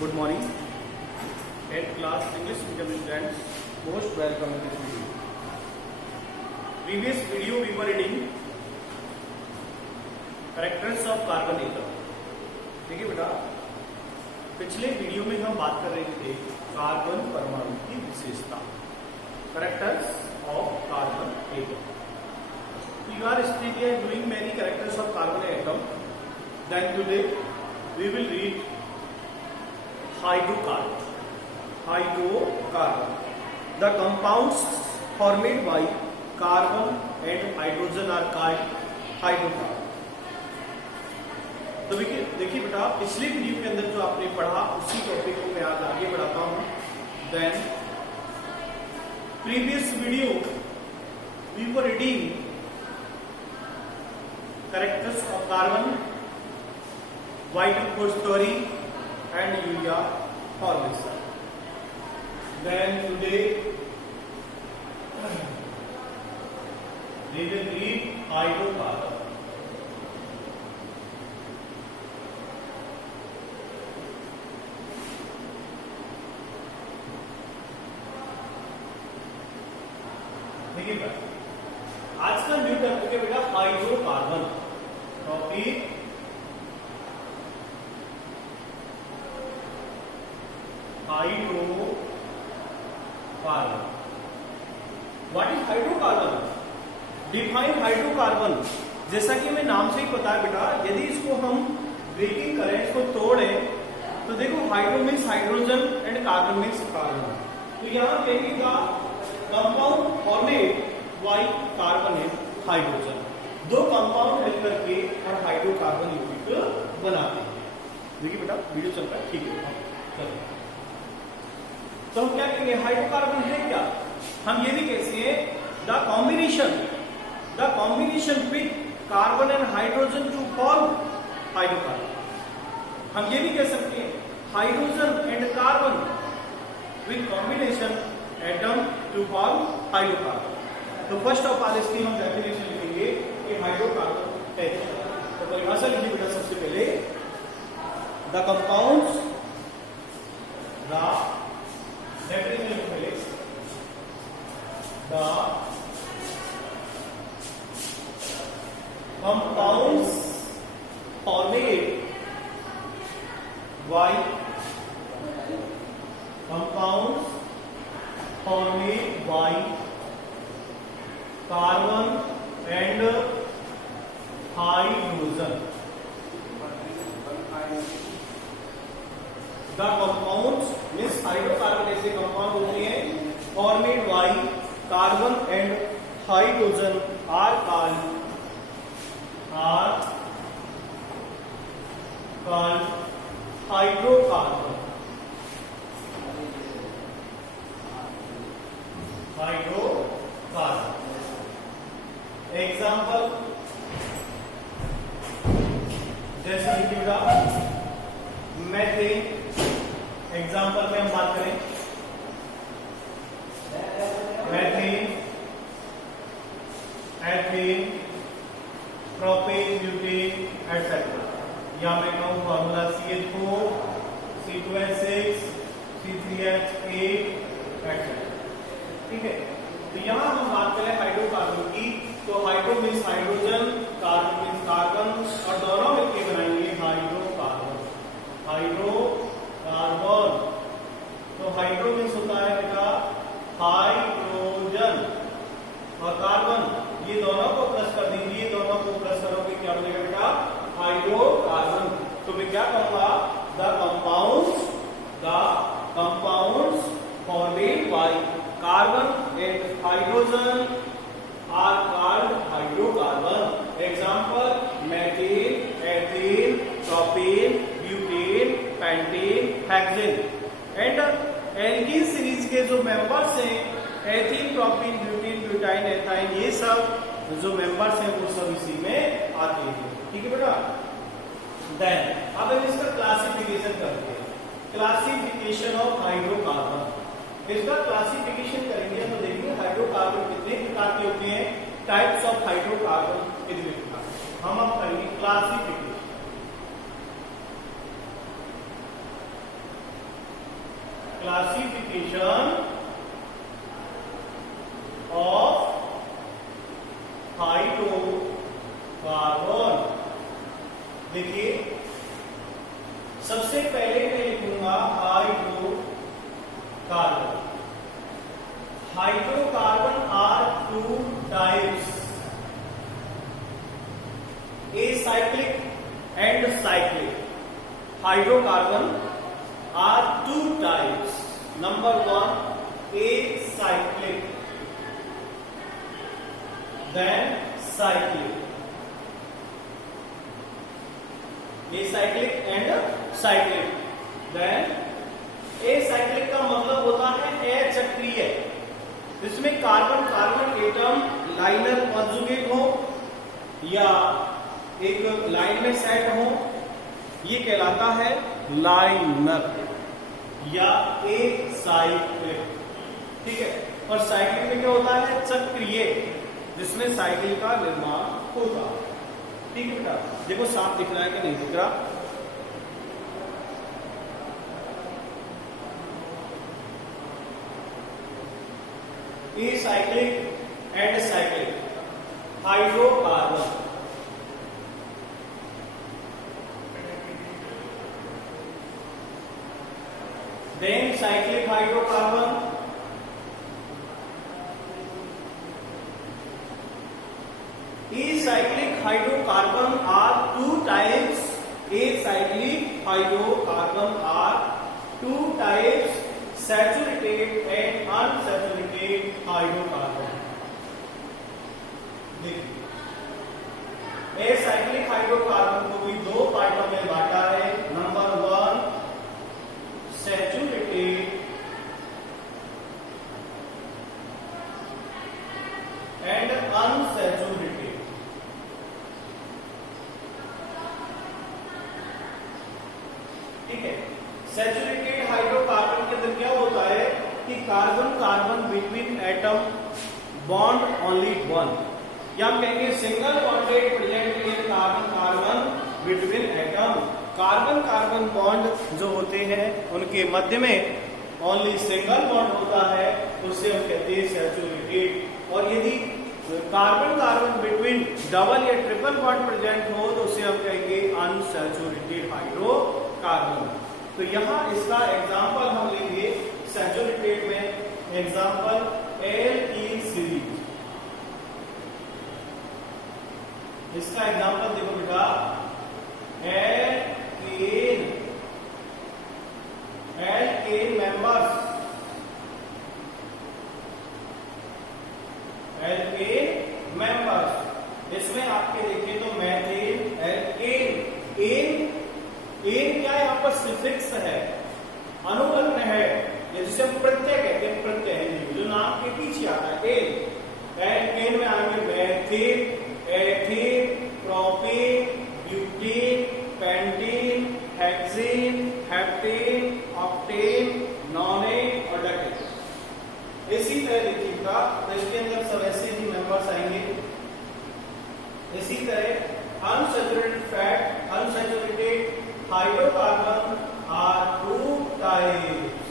Good morning. 10th class English medium students, most welcome in this video. Previous video we were reading characters of carbon atom. देखिए बेटा, पिछले video में हम बात कर रहे थे कार्बन परमाणु की विशेषता, characters of carbon atom. You are still doing many characters of carbon atom. Then today we will read hydrocarbon. Hydrocarbon. The compounds formed by carbon and hydrogen are called hydrocarbon. तो देखिए बेटा, पिछले video के अंदर जो आपने पढ़ा उसी टॉपिक को मैं आज आगे बढ़ाता हूं. Then previous video we were reading characters of carbon, white phosphorus and urea formation. Then today we will read hydrocarbon. देखिए बेटा, आज का न्यू टॉपिक है बेटा hydrocarbon. Topic hydrocarbon. What is hydrocarbon? Define hydrocarbon. जैसा कि हमें नाम से ही पता है बेटा, यदि इसको हम ब्रेकिंग करें, इसको तोड़ें, तो देखो hydro means hydrogen and carbon means carbon. तो यहां कहेगा compound formed by carbon and hydrogen. दो कंपाउंड मिल करके और हाइड्रोकार्बन यूनिट बनाते हैं. देखिए बेटा, वीडियो चल रहा है, ठीक है. चलो, तो हम क्या कहेंगे, हाइड्रोकार्बन है क्या? हम ये भी कहते हैं the combination with carbon and hydrogen to form hydrocarbon. हम ये भी कह सकते हैं hydrogen and carbon with combination atom to form hydrocarbon. तो फर्स्ट ऑफ ऑल इसकी हम डेफिनेशन लिखेंगे कि हाइड्रोकार्बन है. तो परिभाषा लिखिए बेटा सबसे पहले, द कंपाउंड्स, द डेफिनेशन पहले, the compounds formed by compounds formed by carbon and hydrogen. The compounds means hydrocarbon ऐसे कंपाउंड होते हैं formed by carbon and hydrogen are called hydrocarbon. Hydrocarbon. Example जैसे लिखिएगा मेथेन. एग्जाम्पल में हम बात करें methane, ethane, propane, butane etcetera. या मैं कहूं formula CH4, C2H6, C3H8 etcetera. ठीक है. तो यहां हम बात करें हाइड्रोकार्बन की, तो hydro means hydrogen, carbon means carbon, और दोनों मिलकर बनाएंगे हाइड्रोकार्बन. हाइड्रोकार्बन. तो हाइड्रो मीन्स होता है बेटा हाइड्रोजन, और कार्बन, ये दोनों को प्लस कर दीजिए, दोनों को प्लस करोगे क्या बनेगा बेटा? हाइड्रोकार्बन. तो मैं क्या कहूंगा, the compounds formed by carbon and hydrogen are called hydrocarbon. Example methane, ethane, propane, butane, pentane, hexane. And alkene series के जो मेंबर्स हैं, ethene, propene, butene, butyne, ethyne, ये सब जो मेंबर्स हैं वो सब इसी में आते हैं. ठीक है बेटा. देन अब हम इसका क्लासिफिकेशन करते हैं. Classification of hydrocarbon. इसका क्लासिफिकेशन करेंगे तो देखिए हाइड्रोकार्बन कितने प्रकार के होते हैं, टाइप्स ऑफ हाइड्रोकार्बन कितने प्रकार. हम अब करेंगे क्लासिफिकेशन. Classification of hydrocarbon. देखिए सबसे पहले मैं लिखूंगा hydrocarbon. Hydrocarbon are two types, acyclic and cyclic. Hydrocarbon are two types. Number one, acyclic, then cyclic. Acyclic and cyclic. Then acyclic का मतलब होता है अचक्रीय, जिसमें carbon carbon atom liner conjugate हो या एक लाइन में सेट हो, ये कहलाता है लाइनर या एक साइक्लिक। ठीक है, और साइक्लिक में क्या होता है? चक्रीय, जिसमें साइकिल का निर्माण होता है। ठीक है बेटा, देखो साफ दिख रहा है कि नहीं दिख रहा? Acyclic and cyclic hydrocarbon. Then cyclic hydrocarbon, acyclic hydrocarbon are two types. Acyclic hydrocarbon are two types: saturated and unsaturated hydrocarbon. देखिए acyclic hydrocarbon को भी दो पार्टों में बांटा है। Number one, saturated and unsaturated। ठीक है, सैचुरेटेड हाइड्रोकार्बन के अंदर क्या होता है कि carbon carbon between atom bond only one, या हम कहेंगे single bonded present in carbon carbon between atom. Carbon carbon bond जो होते हैं उनके मध्य में ओनली सिंगल बॉन्ड होता है, उसे हम कहते हैं सैचुरेटेड। और यदि कार्बन कार्बन बिटवीन डबल या ट्रिपल बॉन्ड प्रेजेंट हो तो उसे हम कहेंगे अनसैचुरेटेड हाइड्रोकार्बन। तो यहाँ इसका एग्जाम्पल हम लेंगे सैचुरेटेड में, एग्जाम्पल एल्कीन सीरीज। इसका एग्जाम्पल देखो बेटा, एल्केन मेंबर्स, एल्केन मेंबर्स। इसमें आपके देखें तो मैथेन, एल्केन, एन क्या यहाँ पर सिफिक्स है, अनुलग्न है, जिसे हम प्रत्यय कहते हैं, प्रत्यय जो नाम के पीछे आता है। एल्केन में आएंगे methane, ethane, propane, butane, pentane, hexane, heptane, octane, nonane और डेकेन। इसी तरह देखिएगा तो इसके अंदर सब ऐसे ही मेंबर्स आएंगे। इसी तरह unsaturated fat, unsaturated hydrocarbon are two types.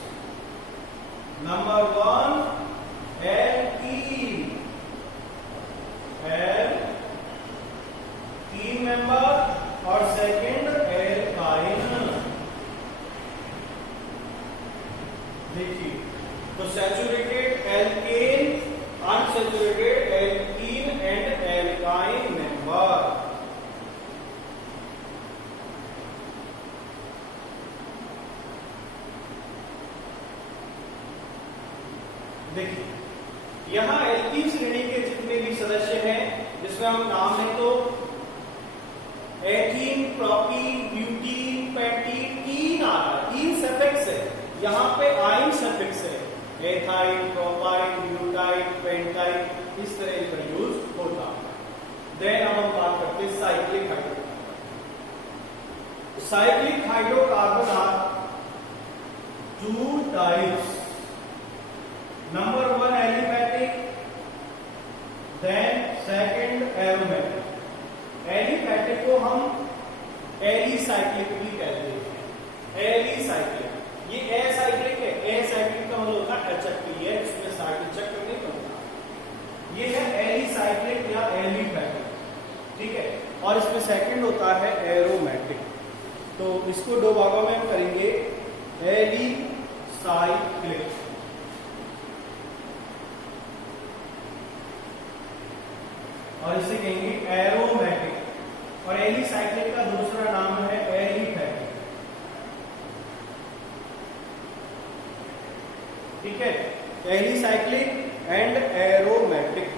Number one, alkene, alkene member, और सेकंड एल्काइन। देखिए तो saturated alkane, unsaturated alkene and alkyne member. देखिए यहां एल्कीन श्रेणी के जितने भी सदस्य हैं, जिसमें हम नाम लें तो एथीन, प्रोपीन, ब्यूटीन, पेंटीन, ईन आ रहा है, ईन सफिक्स है, यहाँ पे आइन सफिक्स है। एथाइन, प्रोपाइन, ब्यूटाइन, पेंटाइन, इस तरह का यूज होता है। देन अब हम बात करते हैं cyclic hydrocarbon. Cyclic hydrocarbon are two types. Number one aliphatic, then second aromatic. Aliphatic को हम एलिसाइक्लिक भी कहते हैं, एलिसाइक्लिक। ये एसाइक्लिक है, एसाइक्लिक का मतलब होता है अचक्रीय है, इसमें साइकिल चक्र नहीं होता। ये है एलिसाइक्लिक या एलिफैटिक, ठीक है। और इसमें सेकंड होता है एरोमेटिक। तो इसको दो भागों में हम करेंगे, एलिसाइक्लिक और इसे कहेंगे एरोमेटिक, और एलिसाइक्लिक का दूसरा नाम है एलिफैटिक, ठीक है। Alicyclic and aromatic.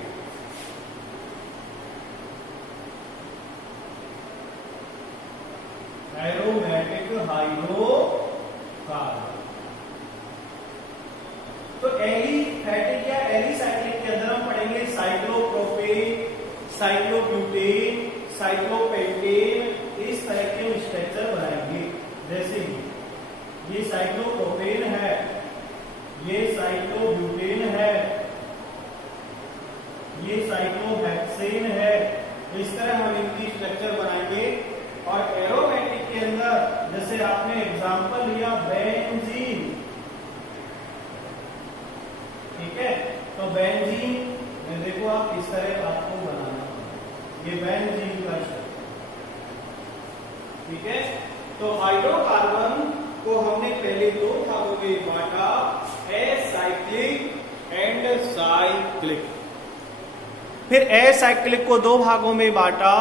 Aromatic hydrocarbon. तो एलिफैटिक या एलिसाइक्लिक के अंदर हम पढ़ेंगे साइक्लोप्रोपेन, साइक्लोब्यूटेन, साइक्लोपेंटेन, इस तरह के स्ट्रक्चर बनाएंगे। जैसे ये साइक्लोप्रोपेन है, ये साइक्लोब्यूटेन है, ये साइक्लोहेक्सेन है, इस तरह हम इनकी स्ट्रक्चर बनाएंगे। और एरोमेटिक के अंदर जैसे आपने एग्जांपल लिया बेंजीन, ठीक है। तो बेंजीन में देखो आप इस तरह आपको बनाना, ये बेंजीन का स्ट्रक्चर, ठीक है। तो हाइड्रोकार्बन को हमने पहले दो भागों में बांटा, एसाइक्लिक एंड साइक्लिक। फिर एसाइक्लिक को दो भागों में बांटा,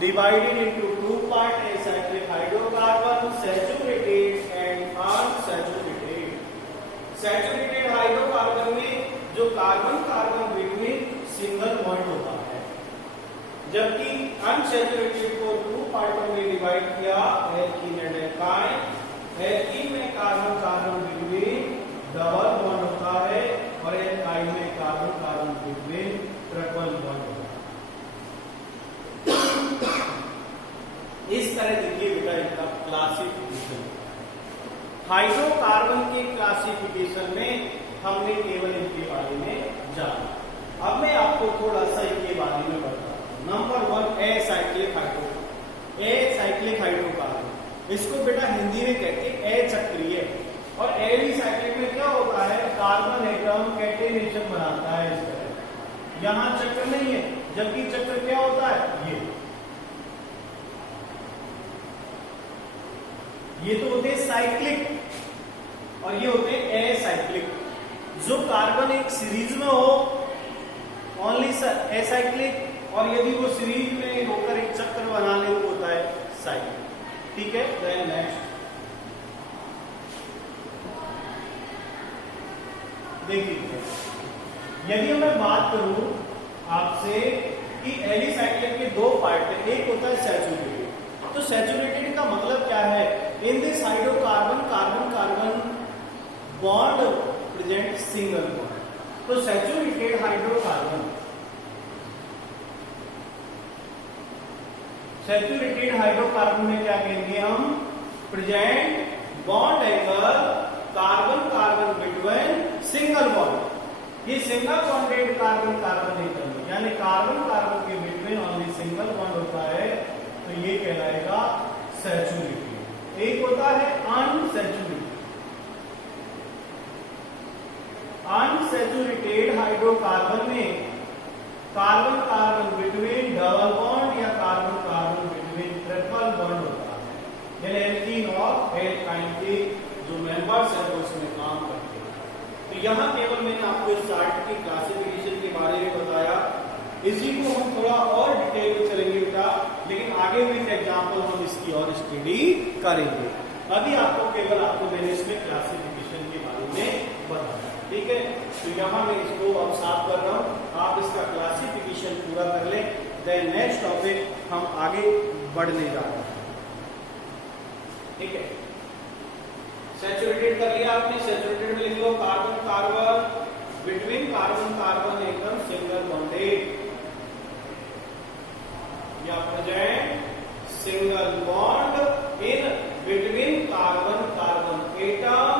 divided into two part, acyclic hydrocarbon, saturated and unsaturated. Saturated hydrocarbon में जो carbon carbon between single bond होता है, जबकि अनसैचुरेटेड को टू पार्टों में डिवाइड किया, एल्कीन एंड एल्काइन। एल्कीन में carbon carbon between double bond होता है और एल्काइन में carbon carbon between triple bond होता है। इस तरह देखिए बेटा इनका क्लासिफिकेशन। हाइड्रोकार्बन के क्लासिफिकेशन में हमने केवल इनके बारे में जाना। अब मैं आपको थोड़ा सा इनके बारे में बताता हूं। Number 1 acyclic hydrocarbon. Acyclic hydrocarbon इसको बेटा हिंदी में कहते हैं अचक्रीय। और एलिसाइक्लिक में क्या होता है, कार्बन एटम कैटेनेशन बनाता है इस तरह। यहां चक्र नहीं है, जबकि चक्र क्या होता है, ये तो होते हैं साइक्लिक और ये होते हैं एसाइक्लिक। जो कार्बन एक सीरीज में हो ओनली एसाइक्लिक, और यदि वो सीरीज में होकर एक चक्र बना ले वो होता है साइक्लिक, ठीक है। देन नेक्स्ट देखिए, यदि मैं बात करूं आपसे कि एलिसाइक्लिक के दो पार्ट है, एक होता है सैचुरेटेड। तो सैचुरेटेड का मतलब क्या है, in this hydrocarbon carbon carbon bond present single bond. तो सैचुरेटेड हाइड्रोकार्बन, सैचुरेटेड हाइड्रोकार्बन में क्या कहेंगे हम, present bond angle carbon carbon between single bond. ये single bonded carbon carbon atom, यानी कार्बन कार्बन के बिटवीन ओनली सिंगल बॉन्ड होता है, तो ये कहलाएगा सैचुरेटेड। एक होता है अनसैचुरेटेड। अनसैचुरेटेड हाइड्रोकार्बन में carbon carbon between double bond या carbon carbon between triple bond होता है, यानी एल्कीन और एल्काइन के जो मेंबर्स हैं वो इसमें काम करते हैं। तो यहाँ केवल मैंने आपको इस चार्ट की क्लासिफिकेशन के बारे में बताया, इसी को हम थोड़ा और डिटेल में चलेंगे बेटा, लेकिन आगे विद एग्जांपल हम इसकी और स्टडी करेंगे। अभी आपको केवल मैंने इसमें क्लासिफिकेशन के बारे में बताया, ठीक है। तो यहाँ मैं इसको अब साफ कर रहा हूँ, आप इसका क्लासिफिकेशन पूरा कर लें, देन नेक्स्ट टॉपिक हम आगे बढ़ने जा रहे हैं, ठीक है। सैचुरेटेड कर लिया आपने, सैचुरेटेड में लिख low carbon carbon between carbon carbon एकदम सिंगल बॉन्डेड या present single bond in between carbon carbon atom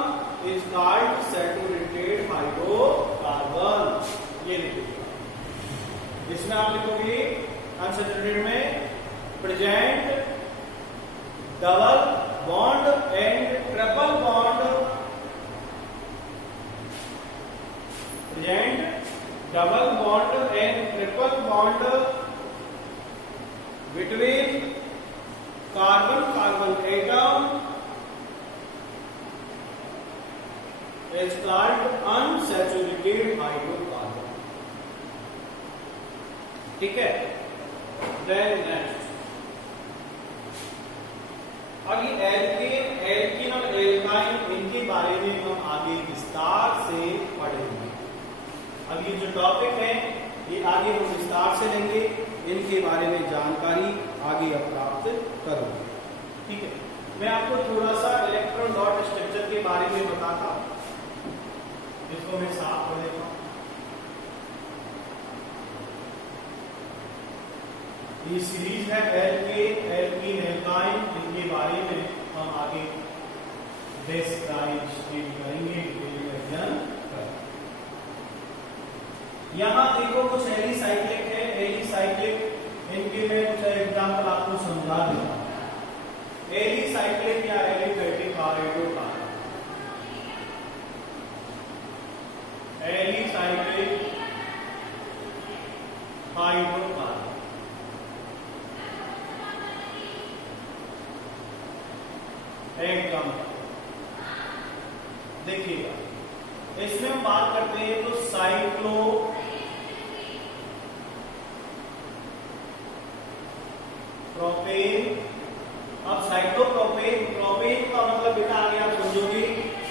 is called saturated hydrocarbon. ये लिखिए, इसमें आप लिखोगे अनसैचुरेटेड में present double bond and triple bond present double bond and triple bond between carbon atom is called unsaturated hydrocarbon. ठीक है? Then next, अब ये एल्कीन और एल्काइन, इनके बारे में हम आगे विस्तार से पढ़ेंगे। अब ये जो टॉपिक है ये आगे हम विस्तार से लेंगे, इनके बारे में जानकारी आगे आप प्राप्त करोगे। ठीक है, मैं आपको थोड़ा सा इलेक्ट्रॉन डॉट स्ट्रक्चर के बारे में बताता हूं। इसको मैं साफ कर देता हूं। ये सीरीज है एल्कीन एल्काइन, इनके बारे में हम आगे डिस्क्राइब करेंगे, अध्ययन करेंगे। यहाँ देखो कुछ एलिसाइक्लिक है, एलिसाइक्लिक, इनके में कुछ एग्जाम्पल आपको समझा देता हूं। एलिसाइक्लिक या एलिफेटिक हाइड्रोकार्बन, एलिसाइक्लिक हाइड्रोकार्बन एकदम देखिएगा, इसमें हम बात करते हैं तो साइक्लो प्रोपेन। अब साइक्लोप्रोपेन, प्रोपेन का मतलब बेटा आगे आप समझोगे,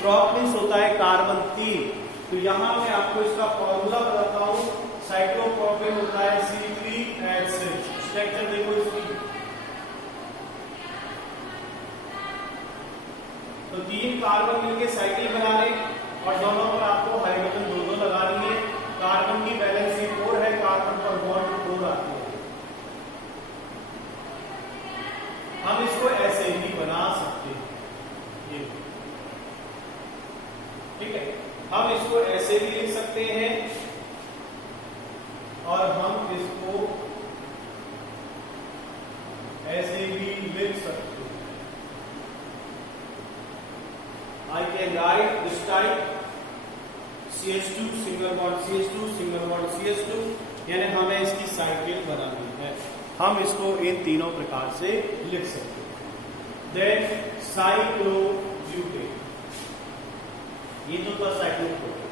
प्रोपेन होता है कार्बन 3, तो यहां मैं आपको इसका फॉर्मूला बताता हूं। साइक्लोप्रोपेन होता है C3H6। स्ट्रक्चर देखो इसकी, तो 3 कार्बन मिलके साइकिल बना रहे और दोनों पर आपको हाइड्रोजन 2 लगानी है। कार्बन की वैलेंसी 4 है, कार्बन पर बॉन्ड 4 आती है। हम इसको ऐसे ही बना सकते हैं, ये ठीक है, हम इसको ऐसे भी लिख सकते हैं और हम इसको ऐसे भी लिख सकते हैं। I can write this type CH2 single bond CH2 single bond CH2, यानी हमें इसकी साइकिल बनानी है। हम इसको इन तीनों प्रकार से लिख सकते हैं। देन साइक्लोब्यूटेन, ये तो था साइक्लोप्रोपेन।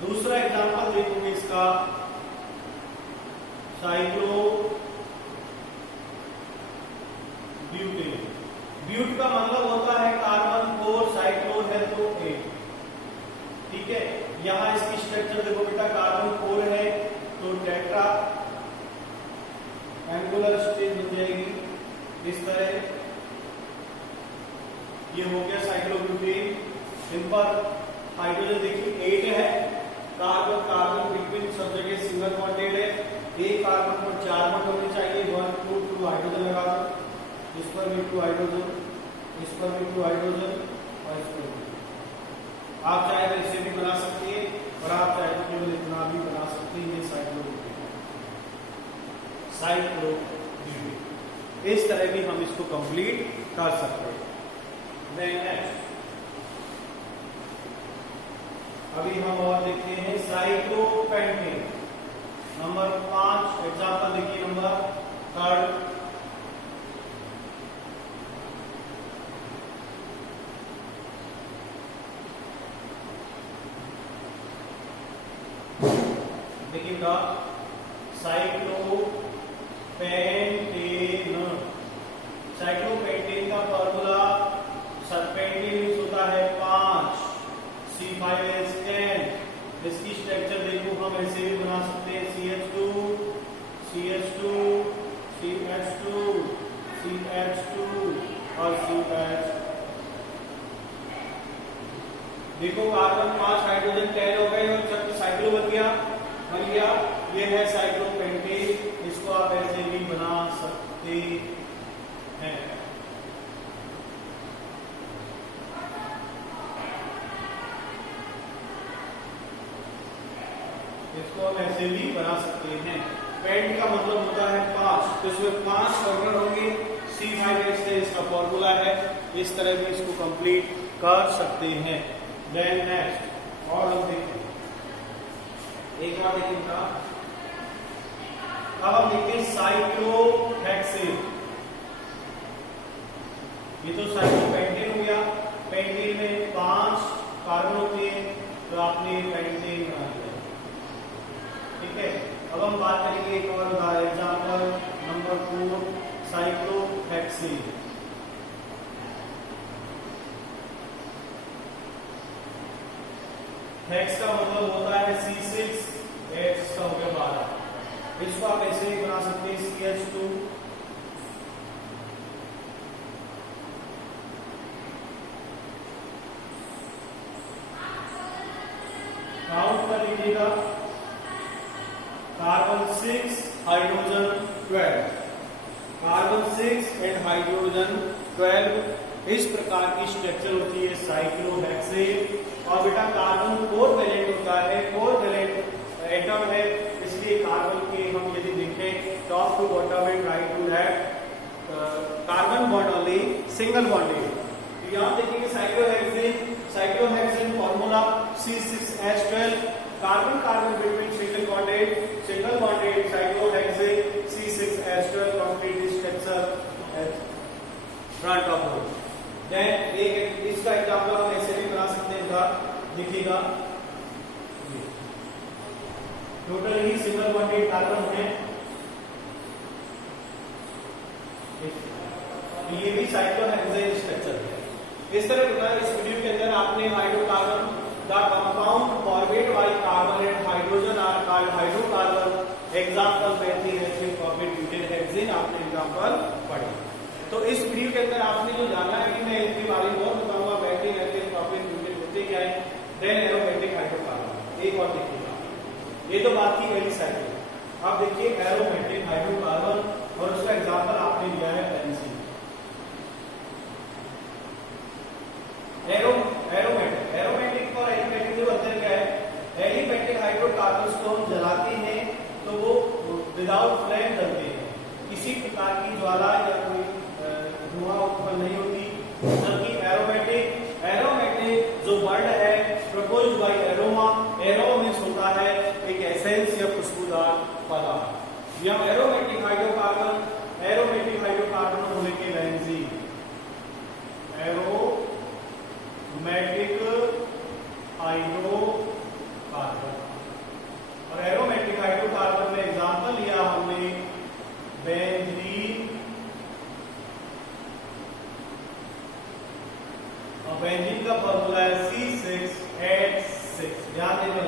दूसरा एग्जांपल देखोगे इसका, साइक्लोब्यूटेन। ब्यूट का मतलब होता है कार्बन 4, साइक्लो है तो 8। ठीक है, यहां इसकी स्ट्रक्चर देखो बेटा, कार्बन 4 है तो टेट्रा एंगुलर स्टेज बन जाएगी इस तरह। ये हो गया साइक्लोब्यूटेन। इन पर हाइड्रोजन देखिए 8 है, कार्बन कार्बन बिटवीन सब जगह सिंगल बॉन्डेड है। एक कार्बन पर 4 बॉन्ड होने चाहिए, 1 2 हाइड्रोजन लगा दो, इस पर भी 2 हाइड्रोजन, इस पर भी 2 हाइड्रोजन और इस पर भी। आप चाहे तो इसे भी बना सकते हैं और आप चाहे तो केवल इतना भी बना सकते हैं। ये साइक्लोब्यूटेन, इस तरह भी हम इसको कंप्लीट कर सकते हैं। नेक्स्ट, अभी हम और देखते हैं साइक्लोपेंटेन। नंबर 5 एग्जाम्पल देखिए, नंबर 3। देखिएगा, साइक्लोपेंटेन। साइक्लोपेंटेन का फॉर्मूला, पेंटेन यूज होता है 5 C5H10। इसकी स्ट्रक्चर देखो, हम ऐसे भी बना सकते हैं CH2 CH2 CH2 CH2 और CH। देखो कार्बन 5 हाइड्रोजन 10 हो गए और जब साइक्लो बन गया। ये है साइक्लोपेंटेन, इसको आप ऐसे भी बना सकते हैं। इसको हम ऐसे भी बना सकते हैं। पेंट का मतलब होता है 5, तो इसमें 5 कार्बन होंगे। C5H से इसका फॉर्मूला है, इस तरह भी इसको कंप्लीट कर सकते हैं। देन नेक्स्ट, और हम देखते हैं एक और देखिएगा, अब हम देखते हैं साइक्लोहेक्सेन। ये तो साइक्लोपेंटेन हो गया, पेंटेन में 5 कार्बन होते हैं, तो आपने पेंटेन बना दिया। ठीक है, अब हम बात करेंगे एक और एग्जांपल नंबर 4 साइक्लोहेक्सेन। हेक्स का मतलब होता है C6, H का हो गया 12। इसको आप ऐसे ही बना सकते हैं CH2, काउंट कर लीजिएगा, carbon 6 hydrogen 12, carbon 6 and hydrogen 12। इस प्रकार की स्ट्रक्चर होती है साइक्लोहेक्सेन। और बेटा कार्बन 4 वैलेंट होता है, 4 वैलेंट एटम है, इसलिए कार्बन के हम यदि देखें टॉप टू बॉटम में try to have carbon bond only single bonded. तो यहाँ देखेंगे cyclohexane formula C6H12, carbon carbon between single bonded cyclohexane C6H12 complete structure front of board. Then एक इसका एग्जांपल हम ऐसे भी बना सकते हैं, देखिएगा टोटल ही सिंगल बॉन्डेड कार्बन है, ये भी साइक्लोहेक्सेन स्ट्रक्चर है। इस तरह का इस वीडियो के अंदर आपने hydrocarbon the compound formed by carbon and hydrogen are called hydrocarbon. Example methyl ethyl propane butane hexane आपने एग्जांपल पढ़े। तो इस वीडियो के अंदर आपने जो जाना है कि मैं इनके बारे में और बताऊंगा, मेथिल एथिल प्रोपेन ब्यूटेन होते क्या है, देन एरोमेटिक हाइड्रोकार्बन। एक और देखिएगा, ये तो बात की पहली साइकिल। अब देखिए एरोमेटिक हाइड्रोकार्बन और उसका एग्जांपल आपने लिया है बेंजीन। एरोमेटिक और एलिमेटिक में अंतर क्या है? एलिमेटिक हाइड्रोकार्बन्स को हम जलाते हैं तो वो विदाउट फ्लेम जलते हैं, किसी प्रकार की ज्वाला या कोई धुआं उत्पन्न नहीं होती। जबकि एरोमेटिक जो वर्ड है proposed by aroma, arrow means होता है एक एसेंस या खुशबूदार पदार्थ। यह एरोमेटिक हाइड्रोकार्बन होने के बेंजीन, एरोमेटिक हाइड्रोकार्बन। और एरोमेटिक हाइड्रोकार्बन में एग्जांपल लिया हमने बेंजीन, और बेंजीन का फॉर्मूला है C6H6। ध्यान देना,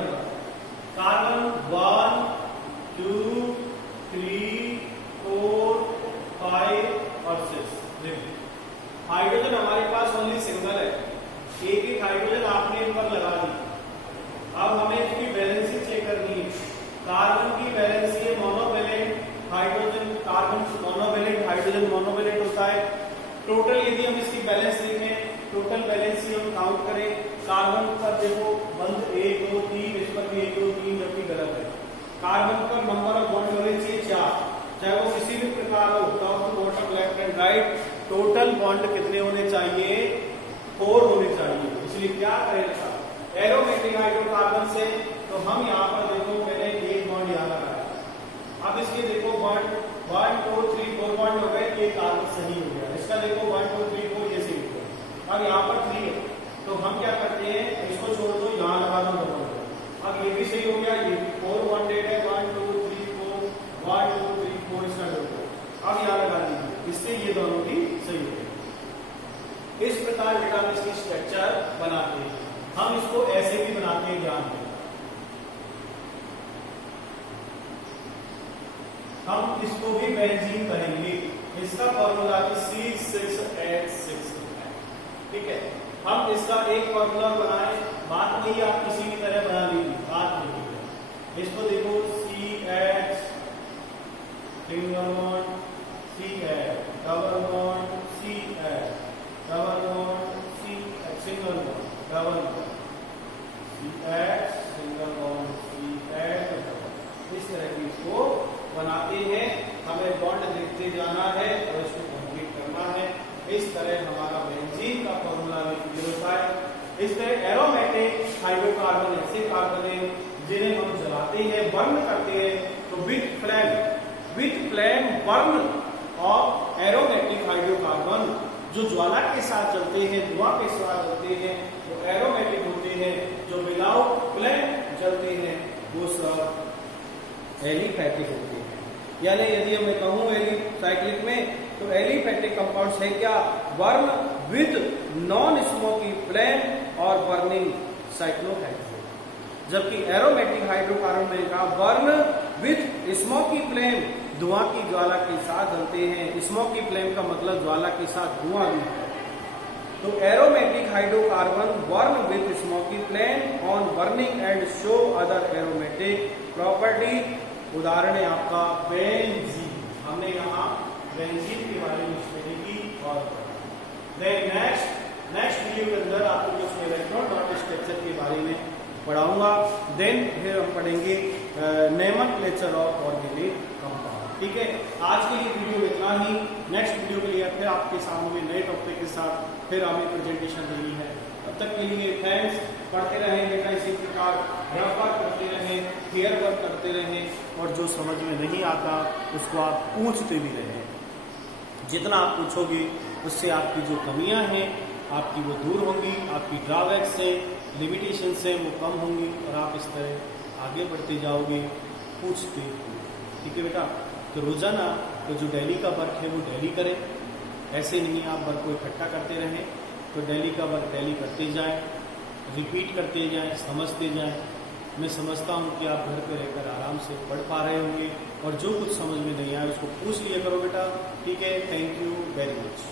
कार्बन 1 2 3 4 5 और 6। हाइड्रोजन हमारे पास ओनली सिंगल है, एक एक हाइड्रोजन आपने इन पर लगा दी। अब हमें इसकी वैलेंसी चेक करनी है। कार्बन की वैलेंसी है monovalent, hydrogen carbon monovalent, hydrogen monovalent होता है। टोटल यदि हम इसकी बैलेंस देखें, टोटल बैलेंस हम काउंट करें, कार्बन पर देखो बंद 1 2 3, इस पर भी 1 2 3, जबकि गलत है। कार्बन पर नंबर ऑफ बॉन्ड होने चाहिए 4, चाहे वो किसी भी प्रकार हो, top to bottom, left and right. Total bond कितने होने चाहिए? 4 होने चाहिए। इसलिए क्या करेगा एरोमेटिक हाइड्रोकार्बन से, तो हम यहाँ पर देखो मैंने एक बॉन्ड यहाँ लगाया। अब इसके देखो बॉन्ड 1 2 3 4 बॉन्ड हो गए, ये कार्बन सही हो गया। इसका देखो 1 2 3 4 ये सही हो गया। अब यहाँ पर 3 है, तो हम क्या करते हैं, इसको छोड़ दो, यहाँ लगा दो बॉन्ड। अब ये भी सही हो गया, ये 4 बॉन्डेड है, 1 2 3 4 1 2 3 4 इसका देखो। अब यहाँ लगा दीजिए, इससे ये दोनों भी सही हो गए। इस प्रकार बेटा हम इसकी स्ट्रक्चर बनाते हैं। हम इसको ऐसे भी बनाते हैं, ध्यान दें। हम इसको भी बेंजीन कहेंगे, इसका फॉर्मूला भी C6H6 है। ठीक है, हम इसका एक फॉर्मूला बनाए, बात नहीं आप किसी भी तरह बना लीजिए, बात नहीं। इसको देखो CH single bond, CH double bond, CH double bond, CH single bond, double bond, CH single bond, CH। इस तरह की इसको बनाते हैं। हमें बॉन्ड देखते जाना है और इसको कंप्लीट करना है। इस तरह हमारा बेंजीन का फॉर्मूला भी क्लियर होता है। इस तरह एरोमेटिक हाइड्रोकार्बन ऐसे कार्बन है जिन्हें हम जलाते हैं, बर्न करते हैं, तो with flame burn of aromatic hydrocarbon, जो ज्वाला के साथ जलते हैं, धुआं के साथ जलते हैं, तो एरोमेटिक होते हैं। जो विदाउट फ्लेम जलते हैं वो सब एलिफैटिक होते हैं। यानी यदि मैं कहूं एलिसाइक्लिक में, तो एलिफैटिक कंपाउंड्स है क्या? Burn with non smoky flame और बर्निंग साइक्लोहाइड्रेट। जबकि एरोमेटिक हाइड्रोकार्बन में कहा बर्न विथ स्मोकी फ्लेम, धुआं की ज्वाला के साथ जलते हैं। स्मोकी फ्लेम का मतलब ज्वाला के साथ धुआं भी है। तो aromatic hydrocarbon burn with smoky flame on burning and show other aromatic property. उदाहरण है आपका बेंजीन। हमने यहाँ बेंजीन के बारे में स्टडी की। और नेक्स्ट वीडियो के अंदर आपको कुछ इलेक्ट्रॉन स्ट्रक्चर के बारे में पढ़ाऊंगा। देन फिर हम पढ़ेंगे नोमेनक्लेचर ऑफ ऑर्गेनिक कंपाउंड। ठीक है, आज के लिए वीडियो इतना ही। नेक्स्ट वीडियो के लिए फिर आपके सामने नए टॉपिक के साथ फिर हमें प्रेजेंटेशन देनी है। तब तक के लिए थैंक्स। पढ़ते रहें बेटा, इसी प्रकार रफ वर्क करते रहें, फेयर वर्क करते रहें, और जो समझ में नहीं आता उसको आप पूछते भी रहें। जितना आप पूछोगे उससे आपकी जो कमियां हैं आपकी वो दूर होंगी, आपकी ड्रॉबैक्स से, लिमिटेशन से वो कम होंगी, और आप इस तरह आगे बढ़ते जाओगे पूछते हुए। ठीक है बेटा, तो रोजाना तो जो डेली का वर्क है वो डेली करें। ऐसे नहीं आप वर्क को इकट्ठा करते रहें, तो डेली का वर्क डेली करते जाएं, रिपीट करते जाएं, समझते जाएं। मैं समझता हूँ कि आप घर पे रहकर आराम से पढ़ पा रहे होंगे, और जो कुछ समझ में नहीं आया उसको पूछ लिया करो बेटा। ठीक है, थैंक यू वेरी मच।